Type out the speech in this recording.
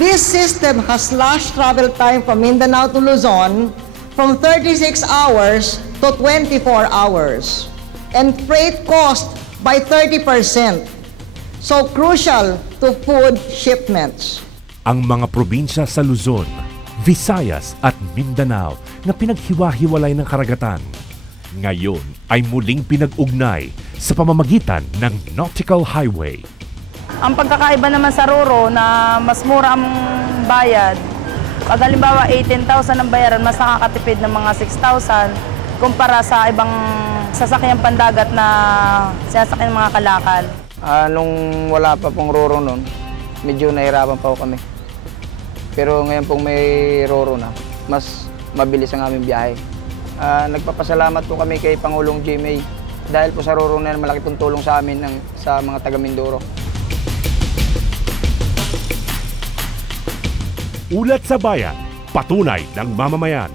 This system has slashed travel time from Mindanao to Luzon from 36 hours to 24 hours and freight cost by 30%. So crucial to food shipments. Ang mga probinsya sa Luzon, Visayas at Mindanao na pinaghiwa-hiwalay ng karagatan, ngayon ay muling pinag-ugnay sa pamamagitan ng Nautical Highway. Ang pagkakaiba naman sa Roro na mas mura ang bayad, pag halimbawa 18,000 ang bayaran, mas nakakatipid ng mga 6,000 kumpara sa ibang sasakyan pandagat na sasakyan ng mga kalakal. Nung wala pa pong Roro noon, medyo nahirapan pa po kami. Pero ngayon pong may Roro na, mas mabilis ang aming biyahe. Nagpapasalamat po kami kay Pangulong GMA dahil po sa Roro na malaki pong tulong sa amin sa mga taga Mindoro. Ulat sa Bayan, patunay ng mamamayan.